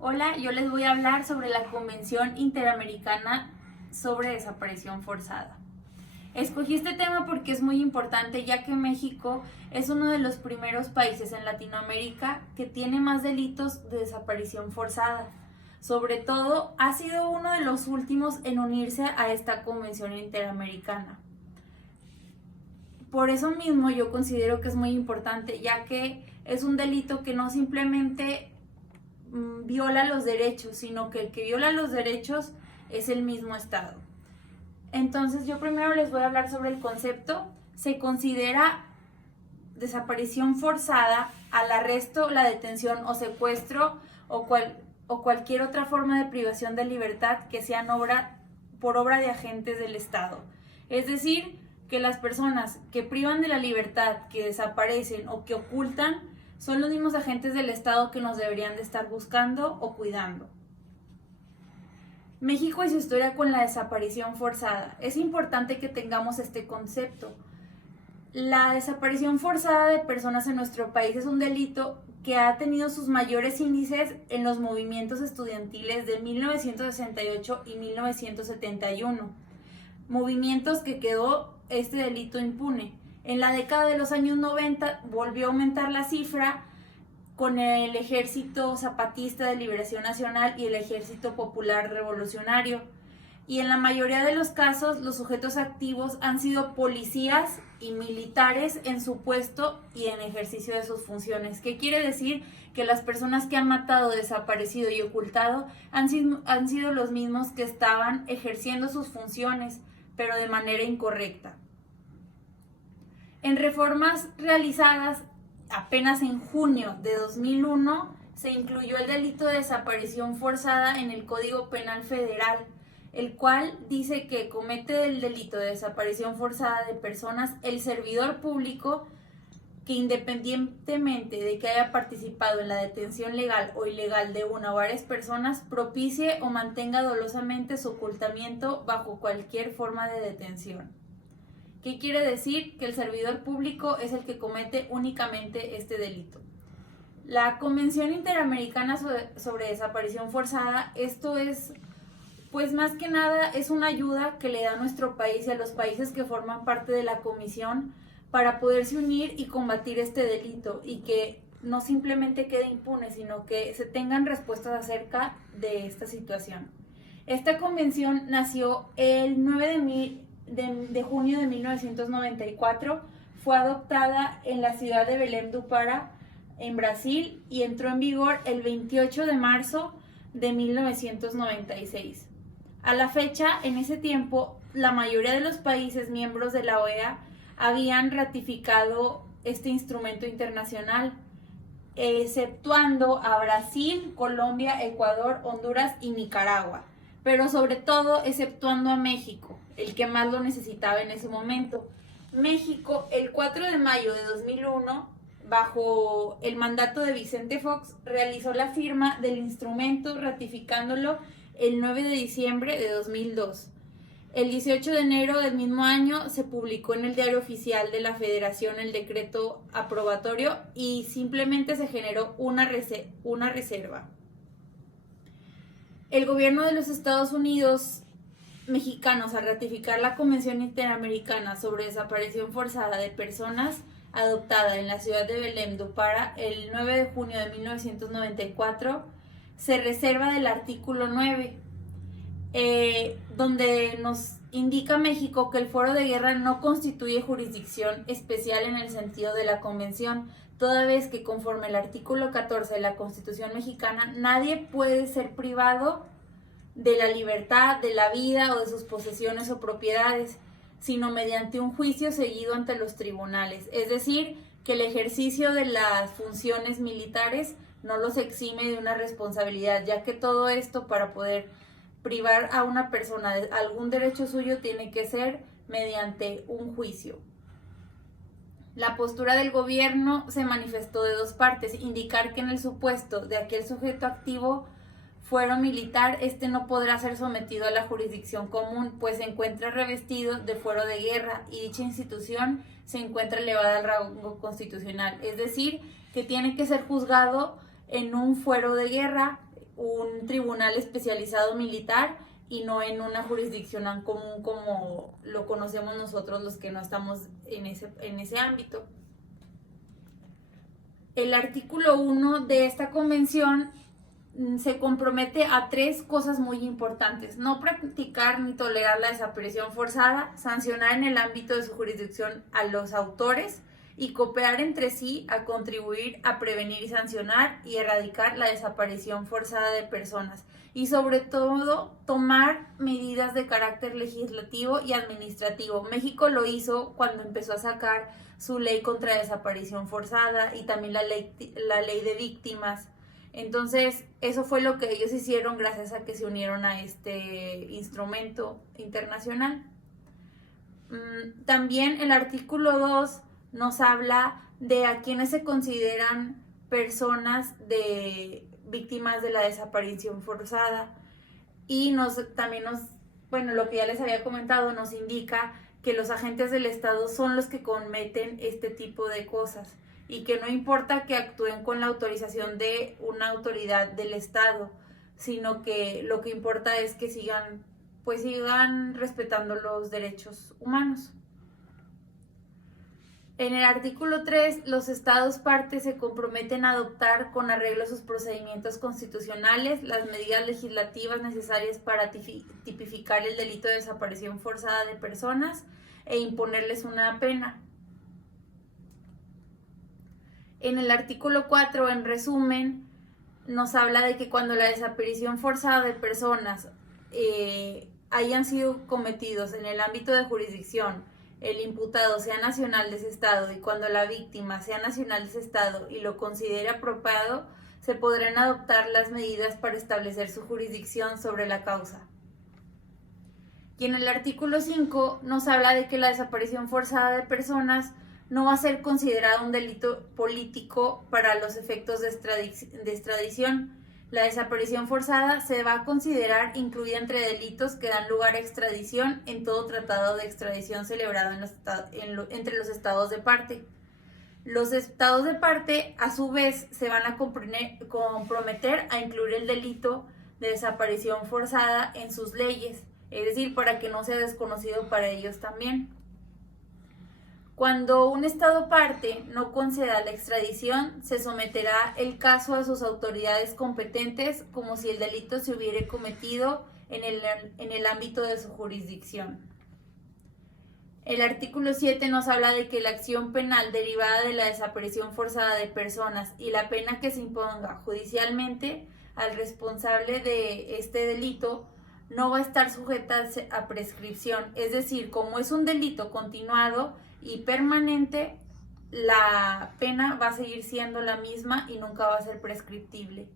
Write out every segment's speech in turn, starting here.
Hola, yo les voy a hablar sobre la Convención Interamericana sobre Desaparición Forzada. Escogí este tema porque es muy importante, ya que México es uno de los primeros países en Latinoamérica que tiene más delitos de desaparición forzada. Sobre todo, ha sido uno de los últimos en unirse a esta Convención Interamericana. Por eso mismo yo considero que es muy importante, ya que es un delito que no simplemente viola los derechos, sino que el que viola los derechos es el mismo Estado. Entonces yo primero les voy a hablar sobre el concepto. Se considera desaparición forzada al arresto, la detención o secuestro o cualquier otra forma de privación de libertad que sean por obra de agentes del Estado. Es decir, que las personas que privan de la libertad, que desaparecen o que ocultan, son los mismos agentes del Estado que nos deberían de estar buscando o cuidando. México y su historia con la desaparición forzada. Es importante que tengamos este concepto. La desaparición forzada de personas en nuestro país es un delito que ha tenido sus mayores índices en los movimientos estudiantiles de 1968 y 1971. Movimientos que quedó este delito impune. En la década de los años 90 volvió a aumentar la cifra con el Ejército Zapatista de Liberación Nacional y el Ejército Popular Revolucionario. Y en la mayoría de los casos, los sujetos activos han sido policías y militares en su puesto y en ejercicio de sus funciones. ¿Qué quiere decir? Que las personas que han matado, desaparecido y ocultado han sido los mismos que estaban ejerciendo sus funciones, pero de manera incorrecta. En reformas realizadas apenas en junio de 2001, se incluyó el delito de desaparición forzada en el Código Penal Federal, el cual dice que comete el delito de desaparición forzada de personas el servidor público que, independientemente de que haya participado en la detención legal o ilegal de una o varias personas, propicie o mantenga dolosamente su ocultamiento bajo cualquier forma de detención. ¿Qué quiere decir? Que el servidor público es el que comete únicamente este delito. La Convención Interamericana sobre Desaparición Forzada, esto es, pues más que nada, es una ayuda que le da a nuestro país y a los países que forman parte de la comisión para poderse unir y combatir este delito y que no simplemente quede impune, sino que se tengan respuestas acerca de esta situación. Esta convención nació el 9 de junio de 1994, fue adoptada en la ciudad de Belém do Pará, en Brasil, y entró en vigor el 28 de marzo de 1996. A la fecha, en ese tiempo, la mayoría de los países miembros de la OEA habían ratificado este instrumento internacional, exceptuando a Brasil, Colombia, Ecuador, Honduras y Nicaragua, pero sobre todo exceptuando a México, el que más lo necesitaba en ese momento. México, el 4 de mayo de 2001, bajo el mandato de Vicente Fox, realizó la firma del instrumento, ratificándolo el 9 de diciembre de 2002. El 18 de enero del mismo año se publicó en el Diario Oficial de la Federación el decreto aprobatorio y simplemente se generó una reserva. El gobierno de los Estados Unidos mexicanos, al ratificar la Convención Interamericana sobre Desaparición Forzada de Personas, adoptada en la ciudad de Belém do Pará el 9 de junio de 1994, se reserva del artículo 9, donde nos indica México que el fuero de guerra no constituye jurisdicción especial en el sentido de la Convención, toda vez que conforme el artículo 14 de la Constitución mexicana, nadie puede ser privado de la libertad, de la vida o de sus posesiones o propiedades, sino mediante un juicio seguido ante los tribunales. Es decir, que el ejercicio de las funciones militares no los exime de una responsabilidad, ya que todo esto, para poder privar a una persona de algún derecho suyo, tiene que ser mediante un juicio. La postura del gobierno se manifestó de dos partes: indicar que en el supuesto de aquel sujeto activo fuero militar, este no podrá ser sometido a la jurisdicción común, pues se encuentra revestido de fuero de guerra y dicha institución se encuentra elevada al rango constitucional, es decir, que tiene que ser juzgado en un fuero de guerra un tribunal especializado militar y no en una jurisdicción común como lo conocemos nosotros los que no estamos en ese ámbito. El artículo 1 de esta convención se compromete a 3 cosas muy importantes: no practicar ni tolerar la desaparición forzada, sancionar en el ámbito de su jurisdicción a los autores y cooperar entre sí a contribuir a prevenir y sancionar y erradicar la desaparición forzada de personas, y sobre todo tomar medidas de carácter legislativo y administrativo. México lo hizo cuando empezó a sacar su ley contra desaparición forzada y también la ley de víctimas. Entonces, eso fue lo que ellos hicieron gracias a que se unieron a este instrumento internacional. También el artículo 2 nos habla de a quienes se consideran personas víctimas de la desaparición forzada, y bueno, lo que ya les había comentado, nos indica que los agentes del Estado son los que cometen este tipo de cosas y que no importa que actúen con la autorización de una autoridad del Estado, sino que lo que importa es que sigan respetando los derechos humanos. En el artículo 3, los estados partes se comprometen a adoptar con arreglo a sus procedimientos constitucionales las medidas legislativas necesarias para tipificar el delito de desaparición forzada de personas e imponerles una pena. En el artículo 4, en resumen, nos habla de que cuando la desaparición forzada de personas hayan sido cometidos en el ámbito de jurisdicción, el imputado sea nacional de ese estado y cuando la víctima sea nacional de ese estado y lo considere apropiado, se podrán adoptar las medidas para establecer su jurisdicción sobre la causa. Y en el artículo 5 nos habla de que la desaparición forzada de personas no va a ser considerado un delito político para los efectos de extradición. La desaparición forzada se va a considerar incluida entre delitos que dan lugar a extradición en todo tratado de extradición celebrado entre los estados de parte. Los estados de parte, a su vez, se van a comprometer a incluir el delito de desaparición forzada en sus leyes, es decir, para que no sea desconocido para ellos también. Cuando un estado parte no conceda la extradición, se someterá el caso a sus autoridades competentes como si el delito se hubiera cometido en el ámbito de su jurisdicción. El artículo 7 nos habla de que la acción penal derivada de la desaparición forzada de personas y la pena que se imponga judicialmente al responsable de este delito no va a estar sujeta a prescripción, es decir, como es un delito continuado y permanente, la pena va a seguir siendo la misma y nunca va a ser prescriptible.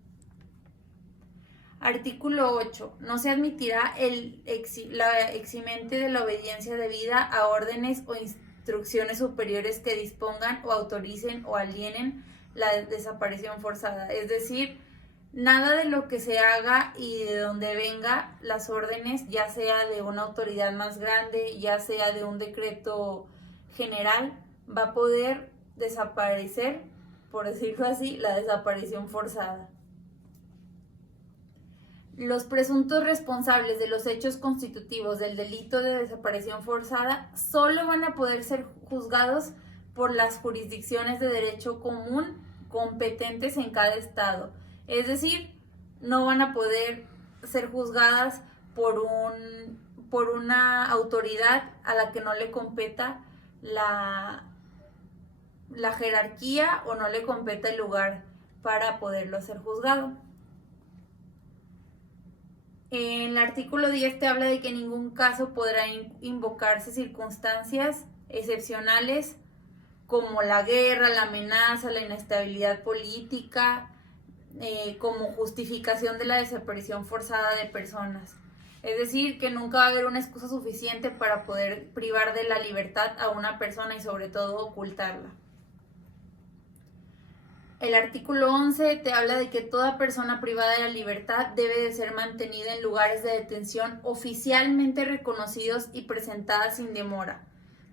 Artículo 8. No se admitirá la eximente de la obediencia debida a órdenes o instrucciones superiores que dispongan o autoricen o alienen la desaparición forzada. Es decir, nada de lo que se haga y de donde venga las órdenes, ya sea de una autoridad más grande, ya sea de un decreto general, va a poder desaparecer, por decirlo así, la desaparición forzada. Los presuntos responsables de los hechos constitutivos del delito de desaparición forzada solo van a poder ser juzgados por las jurisdicciones de derecho común competentes en cada estado. Es decir, no van a poder ser juzgadas por una autoridad a la que no le competa la jerarquía o no le competa el lugar para poderlo ser juzgado. En el artículo 10 te habla de que en ningún caso podrá invocarse circunstancias excepcionales como la guerra, la amenaza, la inestabilidad política, como justificación de la desaparición forzada de personas. Es decir, que nunca va a haber una excusa suficiente para poder privar de la libertad a una persona y sobre todo ocultarla. El artículo 11 te habla de que toda persona privada de la libertad debe de ser mantenida en lugares de detención oficialmente reconocidos y presentada sin demora,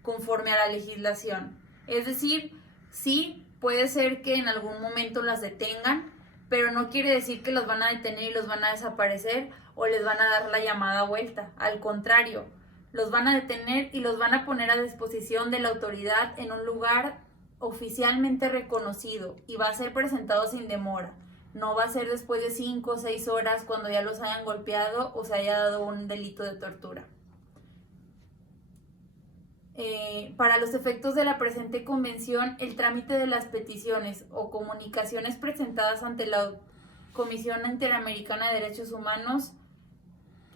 conforme a la legislación. Es decir, sí, puede ser que en algún momento las detengan, pero no quiere decir que los van a detener y los van a desaparecer o les van a dar la llamada vuelta. Al contrario, los van a detener y los van a poner a disposición de la autoridad en un lugar oficialmente reconocido y va a ser presentado sin demora. No va a ser después de 5 o 6 horas cuando ya los hayan golpeado o se haya dado un delito de tortura. Para los efectos de la presente convención, el trámite de las peticiones o comunicaciones presentadas ante la Comisión Interamericana de Derechos Humanos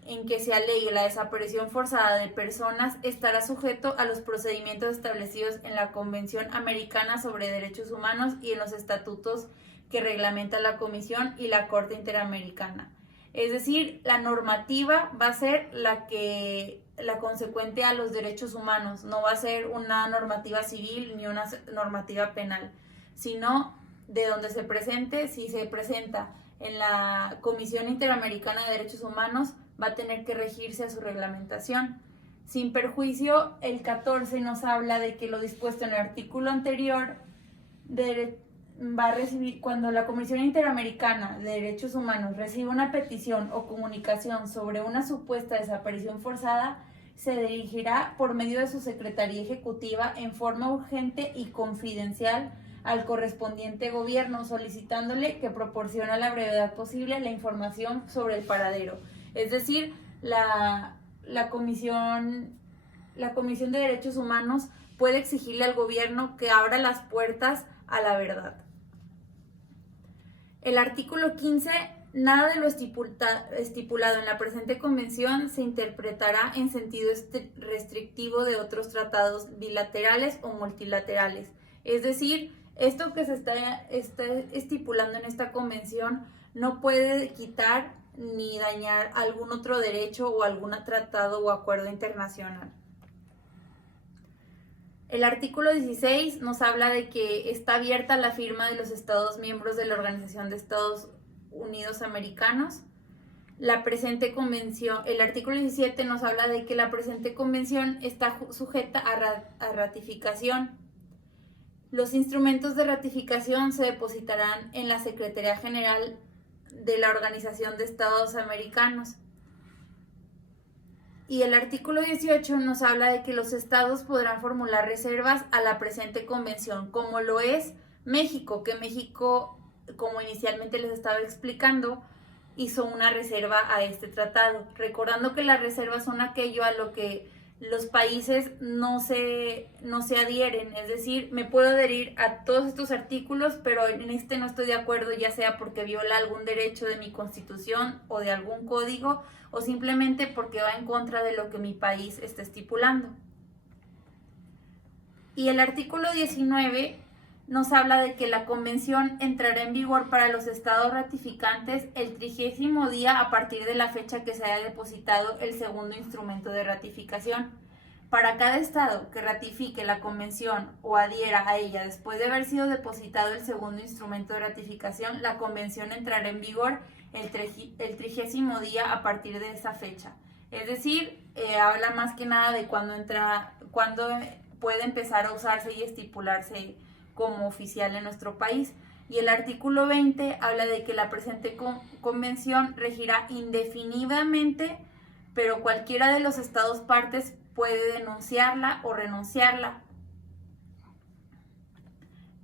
en que se alegue la desaparición forzada de personas estará sujeto a los procedimientos establecidos en la Convención Americana sobre Derechos Humanos y en los estatutos que reglamentan la Comisión y la Corte Interamericana. Es decir, la normativa va a ser la consecuente a los derechos humanos, no va a ser una normativa civil ni una normativa penal, sino de donde se presente. Si se presenta en la Comisión Interamericana de Derechos Humanos, va a tener que regirse a su reglamentación. Sin perjuicio, el 14 nos habla de que lo dispuesto en el artículo anterior va a recibir, cuando la Comisión Interamericana de Derechos Humanos recibe una petición o comunicación sobre una supuesta desaparición forzada, se dirigirá por medio de su Secretaría Ejecutiva en forma urgente y confidencial al correspondiente gobierno, solicitándole que proporcione a la brevedad posible la información sobre el paradero. Es decir, la Comisión de Derechos Humanos puede exigirle al gobierno que abra las puertas a la verdad. El artículo 15, nada de lo estipulado en la presente convención se interpretará en sentido restrictivo de otros tratados bilaterales o multilaterales. Es decir, esto que se está estipulando en esta convención no puede quitar ni dañar algún otro derecho o algún tratado o acuerdo internacional. El artículo 16 nos habla de que está abierta la firma de los Estados miembros de la Organización de Estados Unidos Americanos. La presente convención, el artículo 17 nos habla de que la presente convención está sujeta a ratificación. Los instrumentos de ratificación se depositarán en la Secretaría General de la Organización de Estados Americanos. Y el artículo 18 nos habla de que los estados podrán formular reservas a la presente convención, como lo es México, que México, como inicialmente les estaba explicando, hizo una reserva a este tratado, recordando que las reservas son aquello a lo que los países no se adhieren. Es decir, me puedo adherir a todos estos artículos, pero en este no estoy de acuerdo, ya sea porque viola algún derecho de mi constitución o de algún código, o simplemente porque va en contra de lo que mi país está estipulando. Y el artículo 19 nos habla de que la convención entrará en vigor para los estados ratificantes el 30º día a partir de la fecha que se haya depositado el segundo instrumento de ratificación. Para cada estado que ratifique la convención o adhiera a ella después de haber sido depositado el segundo instrumento de ratificación, la convención entrará en vigor el 30º día a partir de esa fecha. Es decir, habla más que nada de cuándo puede empezar a usarse y estipularse como oficial en nuestro país. Y el artículo 20 habla de que la presente convención regirá indefinidamente, pero cualquiera de los estados partes puede denunciarla o renunciarla.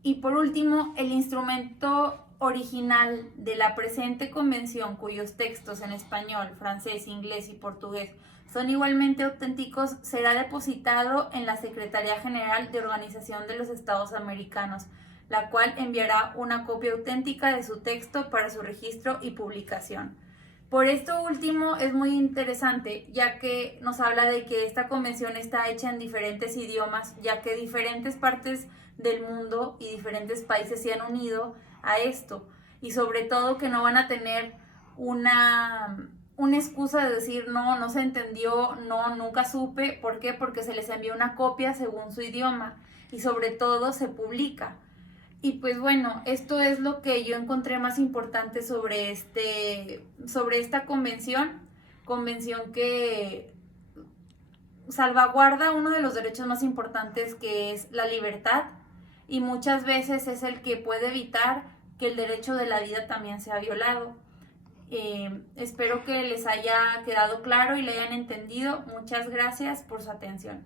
Y por último, el instrumento original de la presente convención, cuyos textos en español, francés, inglés y portugués son igualmente auténticos, será depositado en la Secretaría General de Organización de los Estados Americanos, la cual enviará una copia auténtica de su texto para su registro y publicación. Por esto último es muy interesante, ya que nos habla de que esta convención está hecha en diferentes idiomas, ya que diferentes partes del mundo y diferentes países se han unido a esto, y sobre todo que no van a tener una excusa de decir no se entendió, no, nunca supe. ¿Por qué? Porque se les envía una copia según su idioma y sobre todo se publica. Y pues bueno, esto es lo que yo encontré más importante sobre esta convención que salvaguarda uno de los derechos más importantes, que es la libertad, y muchas veces es el que puede evitar que el derecho de la vida también sea violado. Espero que les haya quedado claro y lo hayan entendido. Muchas gracias por su atención.